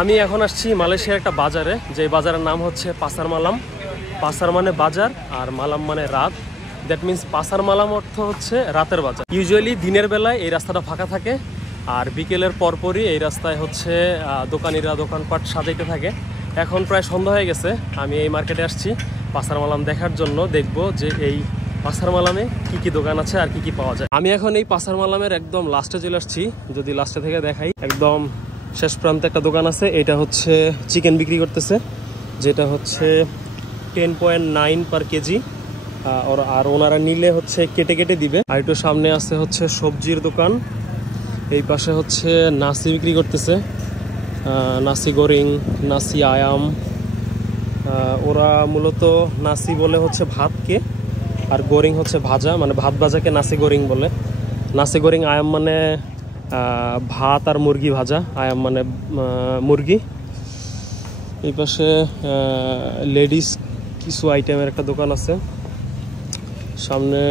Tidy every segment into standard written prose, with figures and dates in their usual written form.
আমি এখন আসছি মালয়েশিয়ার একটা বাজারে, যে বাজারের নাম হচ্ছে পাসার মালাম। পাসার মানে বাজার আর মালাম মানে রাত। দ্যাট মিনস পাসার মালাম অর্থ হচ্ছে রাতের বাজার। ইউজুয়ালি দিনের বেলায় এই রাস্তাটা ফাঁকা থাকে, আর বিকেলের পরপরই এই রাস্তায় হচ্ছে দোকানিরা দোকানপাট সাজাইতে থাকে। এখন প্রায় সন্ধ্যা হয়ে গেছে, আমি এই মার্কেটে আসছি পাসার মালাম দেখার জন্য, দেখব যে এই পাসার মালামে কি কি দোকান আছে আর কি কি পাওয়া যায়। আমি এখন এই পাসার মালামের একদম লাস্টে চলে আসছি। যদি লাস্টে থেকে দেখাই, একদম শেষ প্রান্তে একটা দোকান আছে। এটা হচ্ছে চিকেন বিক্রি করতেছে, যেটা হচ্ছে 10.9 পার কেজি। আর ওনারা নিলে হচ্ছে কেটে কেটে দিবে। আর একটু সামনে আছে হচ্ছে সবজির দোকান। এই পাশে হচ্ছে নাসি বিক্রি করতেছে, নাসি গোরিং, নাসি আয়াম। ওরা মূলত নাসি বলে হচ্ছে ভাতকে, আর গোরিং হচ্ছে ভাজা, মানে ভাত ভাজাকে নাসি গোরিং বলে। নাসি গোরিং আয়াম মানে ভাত আর মুরগি ভাজা, আয়াম মানে মুরগি। এই পাশে লেডিস কিছু আইটেমের একটা দোকান আছে। সামনে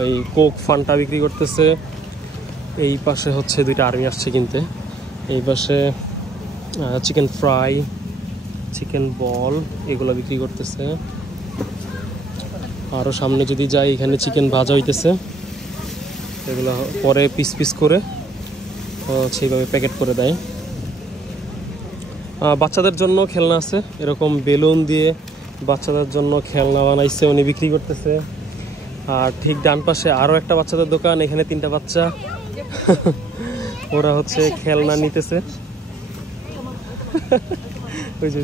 ওই কোক ফান্টা বিক্রি করতেছে। এই পাশে হচ্ছে দুইটা আর্মি আসছে কিনতে। এই পাশে চিকেন ফ্রাই, চিকেন বল এগুলো বিক্রি করতেছে। আরও সামনে যদি যাই, এখানে চিকেন ভাজা হইতেছে। এগুলো পরে পিস পিস করে সেইভাবে প্যাকেট করে দেয়। বাচ্চাদের জন্য খেলনা আছে, এরকম বেলুন দিয়ে বাচ্চাদের জন্য খেলনা বানাইছে, উনি বিক্রি করতেছে। আর ঠিক ডান পাশে আরও একটা বাচ্চাদের দোকান, এখানে 3টা বাচ্চা ওরা হচ্ছে খেলনা নিতেছে। ওই যে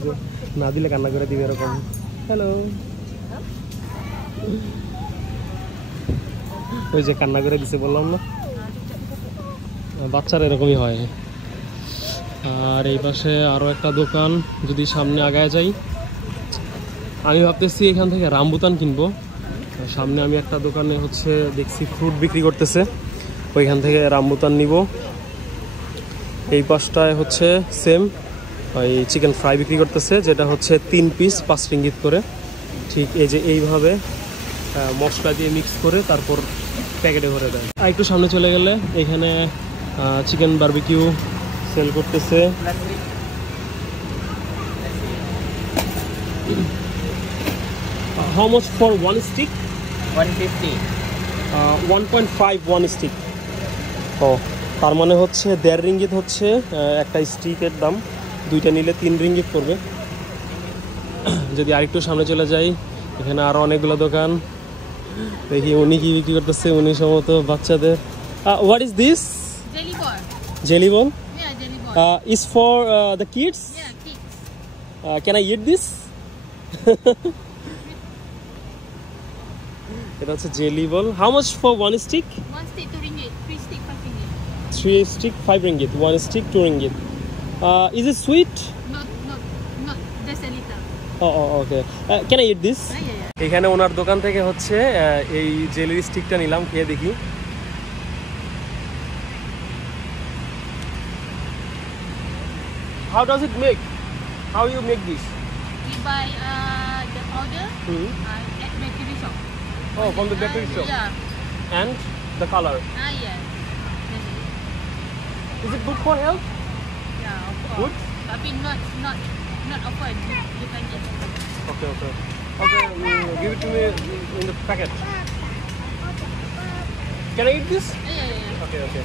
না দিলে কান্না করে দিবে এরকম। হ্যালো, ওই যে কান্না করে দিছে বললাম না, বাচ্চারা এরকমই হয়। আর এই পাশে আরও একটা দোকান, যদি সামনে আগায় যাই, আমি ভাবতেছি এখান থেকে রামবুতান কিনবো। সামনে আমি একটা দোকানে হচ্ছে দেখছি ফ্রুট বিক্রি করতেছে, ওইখান থেকে রামবুতান নিব। এই পাশটায় হচ্ছে সেম ওই চিকেন ফ্রাই বিক্রি করতেছে, যেটা হচ্ছে 3 পিস 5 রিঙ্গিত করে। ঠিক এই যে এইভাবে মশলা দিয়ে মিক্স করে তারপর প্যাকেটে ভরে দেয়। আর একটু সামনে চলে গেলে এখানে চিকেন বারবিকিউ সেল করতেছে। How much for one stick? 150. 1.5 one stick. ও, তার মানে হচ্ছে 1.5 রিঙ্গিত হচ্ছে একটা স্টিকের দাম। দুইটা নিলে 3 রিঙ্গিত পড়বে। যদি আরেকটু সামনে চলে যাই, এখানে আরো অনেকগুলো দোকান। দেখি উনি কি বিক্রি করতেছে। উনি সম্ভবত বাচ্চাদের। What is this? Jelly ball. Jelly ball? Yeah, jelly ball. Is for the kids? Yeah, kids. Can I eat this? এটা হচ্ছে jelly ball. How much for one stick? One stick 2 ringgit, 3 stick 5 ringgit. 3 stick 5 ringgit, one stick 2 ringgit. Is it sweet? Not just a little. Oh, okay. Can I eat this? Yeah. এখানে ওনার দোকান থেকে হচ্ছে এই জেলির স্টিকটা নিলাম, খেয়ে দেখি। How does it make? How you make this? We buy the powder at bakery shop. Oh, from the bakery shop. Yeah. And the color. Yeah. Is it good for health? Yeah, of course. Good? Tapi not often. You can get. Okay. Give it to me in the packet. Can I eat this? Yeah. Okay.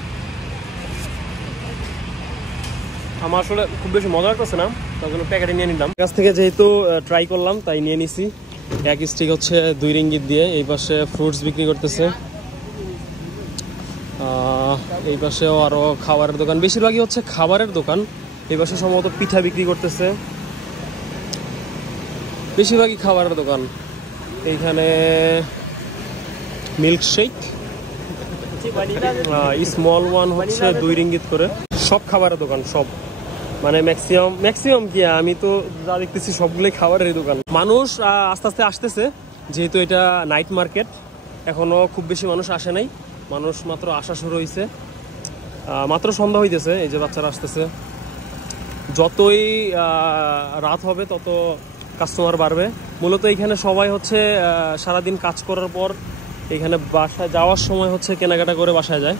আমার আসলে খুব বেশি মজা লাগতেছে না, তার জন্য প্যাকেটে নিয়ে নিলাম। কাছ থেকে যেহেতু ট্রাই করলাম তাই নিয়ে নিছি। এক স্টিক হচ্ছে 2 রিঙ্গিত দিয়ে। এই পাশে ফ্রুটস বিক্রি করতেছে। এই পাশেও আরও খাবারের দোকান, বেশিরভাগই হচ্ছে খাবারের দোকান। এই পাশে সম্ভবত পিঠা বিক্রি করতেছে, বেশিরভাগই খাবারের দোকান। এইখানে মিল্কশেক স্মল ওয়ান হচ্ছে 2 রিঙ্গিত করে। সব খাবারের দোকান, সব মানে ম্যাক্সিমাম কি, আমি তো যা দেখতেছি সবগুলোই খাবারের দোকান। মানুষ আস্তে আস্তে আসতেছে, যেহেতু এটা নাইট মার্কেট, এখনো খুব বেশি মানুষ আসে নাই। মানুষ মাত্র আসা শুরু হয়েছে, মাত্র সন্ধ্যা হইতেছে। এই যে বাচ্চারা আসতেছে। যতই রাত হবে তত কাস্টমার বাড়বে। মূলত এইখানে সবাই হচ্ছে সারাদিন কাজ করার পর এখানে বাসায় যাওয়ার সময় হচ্ছে কেনাকাটা করে বাসায় যায়।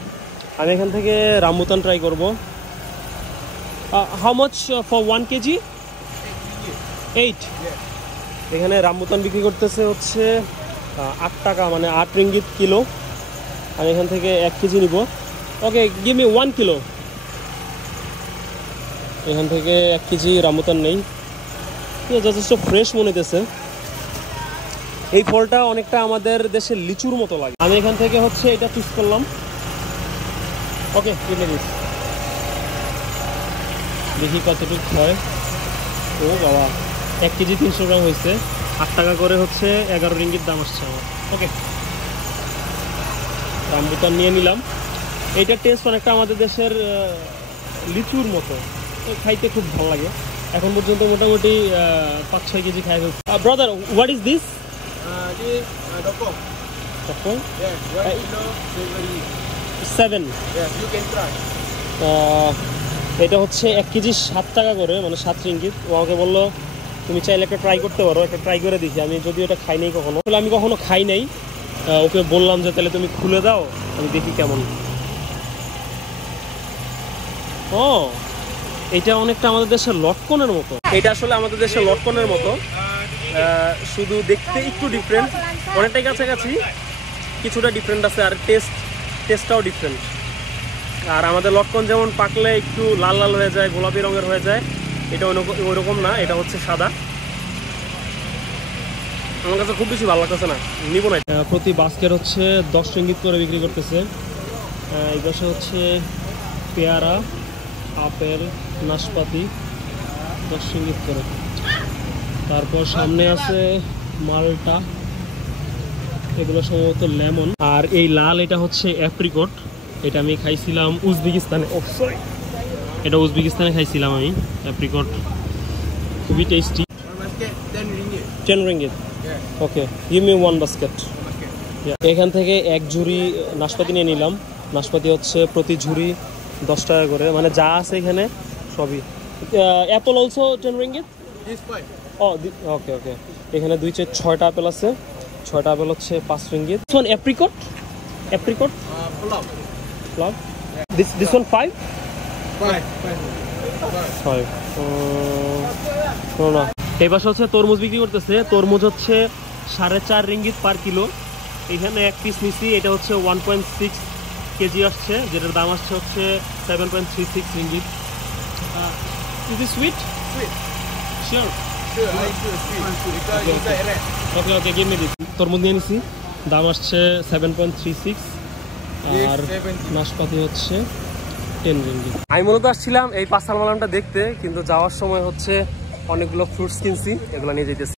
আমি এখান থেকে রামবুতান ট্রাই করব। How much for 1 KG? 8। এখানে রামবুতান বিক্রি করতেছে হচ্ছে 8 টাকা, মানে 8 রিঙ্গিত কিলো। আমি এখান থেকে 1 কেজি নিব। ওকে, গিভ মি 1 কিলো। এখান থেকে 1 কেজি রামবুতান নেই, যথেষ্ট ফ্রেশ মনে হইতেছে। এই ফলটা অনেকটা আমাদের দেশের লিচুর মতো লাগে। আমি এখান থেকে হচ্ছে এটা চুজ করলাম। ওকে, দেখি কতটুকু হয়। ও বাবা, 1 কেজি 300 গ্রাম হয়েছে। 8 টাকা করে হচ্ছে 11 রিঙ্গিত দাম আসছে আমার। ওকে, রামবুতান নিয়ে নিলাম। এইটার টেস্ট অনেকটা আমাদের দেশের লিচুর মতো, খাইতে খুব ভালো লাগে। এখন পর্যন্ত মোটামুটি 5-6 কেজি খাই ফেলছি। Brother, what is this? Dokong. 7। Yes, you can try. এটা হচ্ছে 1 কেজি 7 টাকা করে, মানে 7 রিঙ্গিত। ও আমাকে বললো তুমি চাইলে একটা ট্রাই করতে পারো, একটা ট্রাই করে দেখি। আমি যদিও এটা খাই নাই কখনো, তাহলে আমি কখনো খাই নাই। ওকে বললাম যে তাহলে তুমি খুলে দাও, আমি দেখি কেমন। ও, এটা অনেকটা আমাদের দেশের লটকনের মতো। এটা আসলে আমাদের দেশের লটকনের মতো, শুধু দেখতে একটু ডিফারেন্ট, অনেকটাই কাছাকাছি, কিছুটা ডিফারেন্ট আছে। আর টেস্টটাও ডিফারেন্ট। আর আমাদের লটকন যেমন পাকলে একটু লাল লাল হয়ে যায়, গোলাপি রঙের হয়ে যায়, এটা ওইরকম না, এটা হচ্ছে সাদা। আমার কাছে খুব বেশি ভালো লাগতেছে না, নিব না। প্রতি বাস্কেট হচ্ছে 10 রিঙ্গিত করে বিক্রি করতেছে। এই পাশে হচ্ছে পেয়ারা, আপেল, নাশপাতি 10 রিঙ্গিত করে। তারপর সামনে আছে মালটা, এগুলো সম্ভবত লেমন। আর এই লাল এটা হচ্ছে অ্যাপ্রিকট। এটা আমি খাইছিলাম উজবেকিস্তানে। এটা উজবেকিস্তানে খাইছিলাম আমি। অ্যাপ্রিকট খুবই টেস্টি। 10 রিঙ্গিত। ওকে, গিভ মি 1 বাস্কেট। এখান থেকে 1 ঝুড়ি নাশপাতি নিয়ে নিলাম। নাশপাতি হচ্ছে প্রতি ঝুড়ি 10 টাকা করে, মানে যা আছে এখানে সবই। Apple also 10 ringgit. Okay okay, এখানে 6টা আপেল আছে। 6টা আপেল হচ্ছে 5 রিঙ্গিত। Apricot plum. This one 5? 5. না, এই পাশে হচ্ছে তরমুজ বিক্রি করতেছে। তরমুজ হচ্ছে 4.5 রিঙ্গিত পার কিলো। এখানে 1 পিস নিছি, এটা হচ্ছে 1.6 কেজি আসছে, যেটার দাম আসছে হচ্ছে 7.36 ringgit. Is it sweet? Sure. Okay, give me this. তরমুজ নিয়ে নিছি, দাম আসছে 7.36। আর নাশপাতি হচ্ছে 10 রিঙ্গিত। আমি মূলত আসছিলাম এই পাসার মালামটা দেখতে, কিন্তু যাওয়ার সময় হচ্ছে অনেকগুলো ফ্রুটস কিনছি, এগুলো নিয়ে যেতেছি।